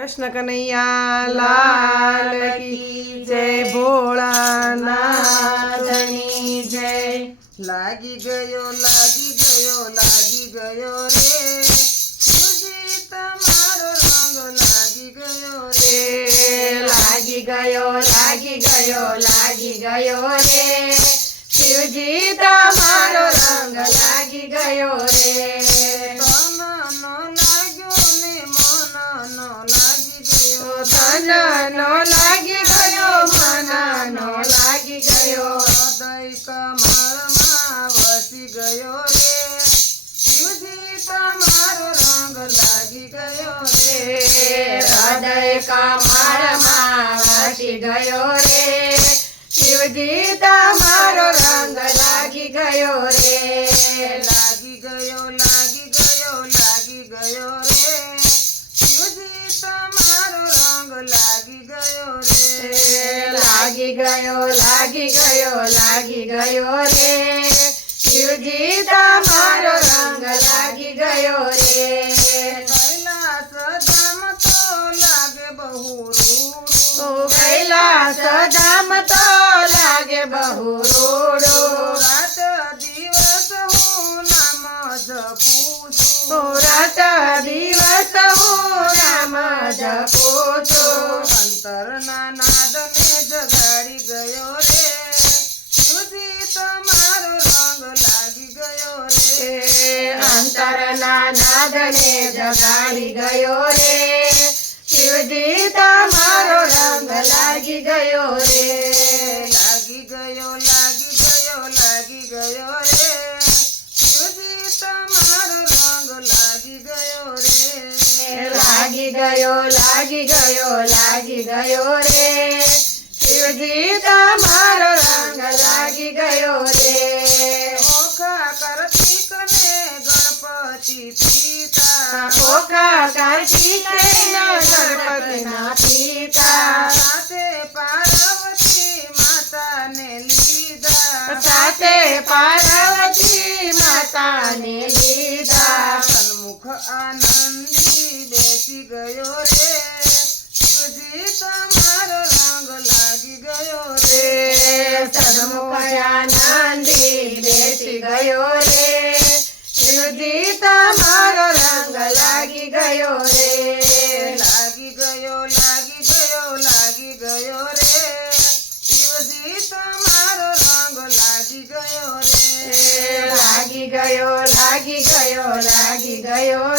કૃષ્ણ કનૈયા, લાલ કી જય, ભોળાનાથની જય. લાગી ગયો લાગી ગયો લાગી ગયો રે. સુજી તમારો રંગ લાગી ગયો રે. લાગી ગયો લાગી ગયો લાગી ગયો રે. શિવજી, તમારો રંગ લાગી ગયો રે. કમળમાં વસી ગયો રે. શિવજી, તમારો રંગ લાગી ગયો રે. હૃદય કમળમાં વસી ગયો રે. શિવજી, તમારો રંગ લાગી ગયો રે. લાગી ગયો લાગી ગયો લાગી ગયો. લાગી ગયો લાગી ગયો લાગી ગયો રે. શિવજી તમારો રંગ લાગી ગયો રે. કૈલાસ ધામ તો લાગે બહુ રૂડું. કૈલાસ ધામ તો લાગે બહુ રોડો. રાત દિવસ હું નામ જપું છું. રાત દિવસ હું નામ જપું છું. અંતરના અંતરના નાદને જગાડી ગયો રે. શિવજી તમારો રંગ લાગી ગયો રે. લાગી ગયો લાગી ગયો લાગી ગયો રે. શિવજી તમારો રંગ લાગી ગયો રે. લાગી ગયો લાગી ગયો લાગી ગયો રે. શિવજી તમારો રંગ લાગી ગયો રે. ઓખા કાર્તિક ગણપતિના પિતા સાથે પાર્વતી માતાને લીધા સાથે પાર્વતી માતાને લીધા સન્મુખ આનંદી બેસી ગયો રે શિવજી તમારો રંગ લાગી ગયો રે સદમુખયાનંદી બેસી ગયો રે શિવજી તમારો રંગ લાગી ગયો રે. લાગી ગયો લાગી ગયો લાગી ગયો રે. શિવજી તમારો રંગ લાગી ગયો રે. લાગી ગયો લાગી ગયો લાગી ગયો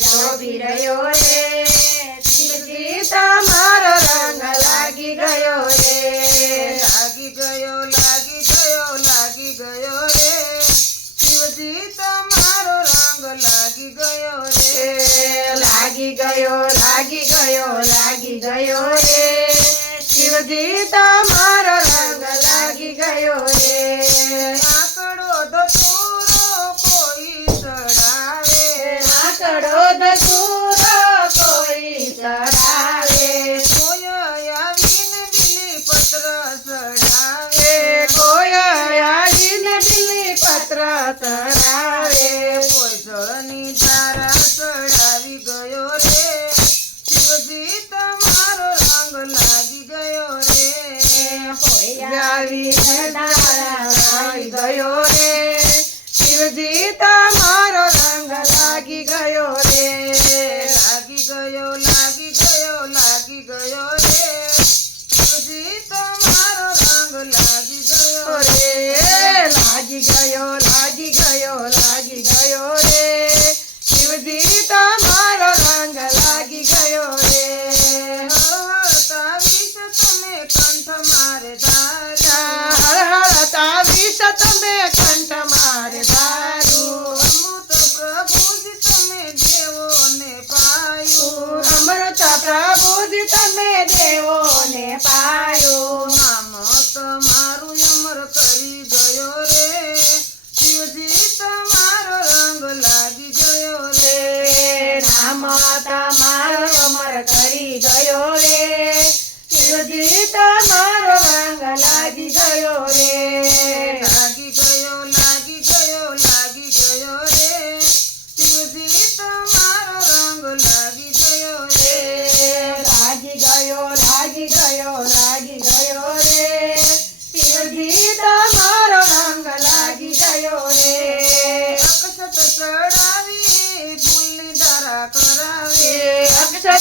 શોભી રહ્યો રે શિવજી તમારો રંગ લાગી ગયો રે. લાગી ગયો લાગી ગયો લાગી ગયો રે. શિવજી તમારો રંગ લાગી ગયો રે. લાગી ગયો લાગી ગયો લાગી ગયો રે. શિવજી તમારો પત્ર ચડાવે કોઈ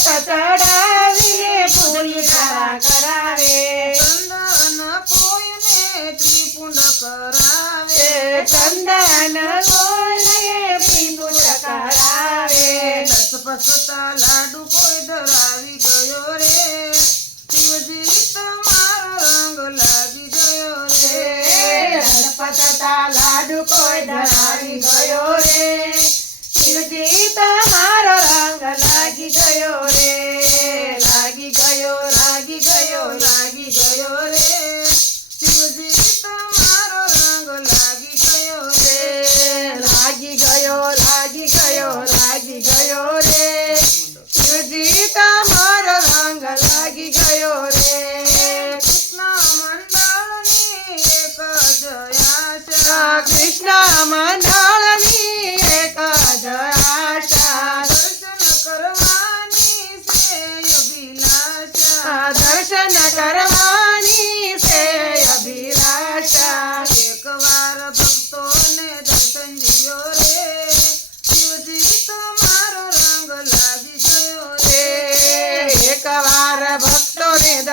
ચડાવીને પૂજા કરાવે. ચંદન કોઈને ત્રિપુંડ કરાવે. ચંદન કોઈને ત્રિપુંડ કરાવે. લસપસતા લાડુ કોઈ ધરાવી ગયો રે. શિવજી તમારો રંગ લાગી ગયો રે. પતતા લાડુ કોઈ ધરાવી ગયો રે. શિવજી તમારો લાગી ગયો રે, લાગી ગયો લાગી ગયો લાગી ગયો રે. શિવજી, તમારો રંગ લાગી ગયો રે, લાગી ગયો લાગી ગયો લાગી ગયો રે. શિવજી, તમારો રંગ લાગી ગયો રે. કૃષ્ણ મંડળની એક જયા કૃષ્ણ મંડળની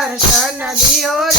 દર્શન દિયો